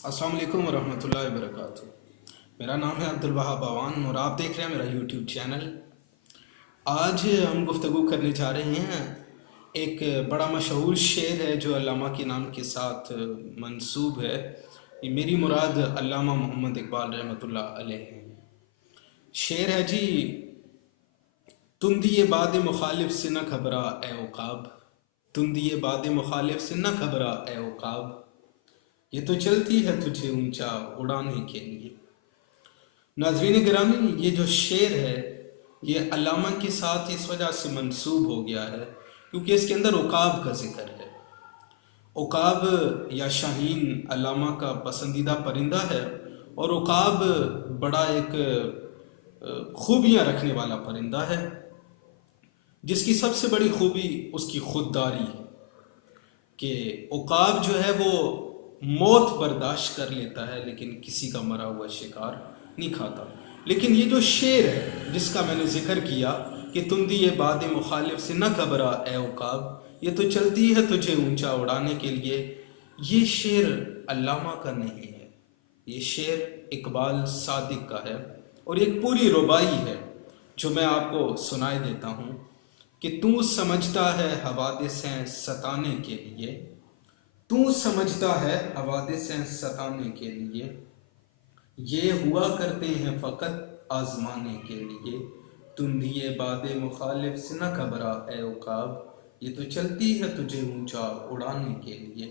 अस्सलाम वालेकुम वरहमतुल्लाहि वबरकातुहू। मेरा नाम है अब्दुल वहाब बावान और आप देख रहे हैं मेरा यूट्यूब चैनल। आज हम गुफ्तगू करने जा रहे हैं। एक बड़ा मशहूर शेर है जो अल्लामा के नाम के साथ मंसूब है। ये मेरी मुराद अल्लामा मोहम्मद इकबाल रहमतुल्लाह अलैह है। शेर है जी, तुम दिए बाद मुखालिफ से न घबरा ए उकाब, तुम दिए बाद मुखालिफ से न घबरा ए उकाब, ये तो चलती है तुझे ऊंचा उड़ाने के लिए। नाजरीन गिरामी, ये जो शेर है ये अल्लामा के साथ इस वजह से मंसूब हो गया है क्योंकि इसके अंदर उकाब का जिक्र है। उकाब या शाहीन अल्लामा का पसंदीदा परिंदा है और उकाब बड़ा एक खूबियाँ रखने वाला परिंदा है जिसकी सबसे बड़ी खूबी उसकी खुददारी है कि उकाब जो है वो मौत बर्दाश्त कर लेता है लेकिन किसी का मरा हुआ शिकार नहीं खाता। लेकिन ये जो शेर है जिसका मैंने जिक्र किया कि तुम दिए बाद मुखालिफ से न घबरा ए उकाब, ये तो चलती है तुझे ऊंचा उड़ाने के लिए, ये शेर अल्लामा का नहीं है, ये शेर इकबाल सादिक का है और एक पूरी रुबाई है जो मैं आपको सुनाई देता हूँ कि तू समझता है हवादिस हैं सताने के लिए, तू समझता है हवादिस हैं सताने के लिए, ये हुआ करते हैं फ़कत आजमाने के लिए, तुम दिए बादे मुखालिफ से न घबरा ए उकाब, ये तो चलती है तुझे ऊंचा उड़ाने के लिए।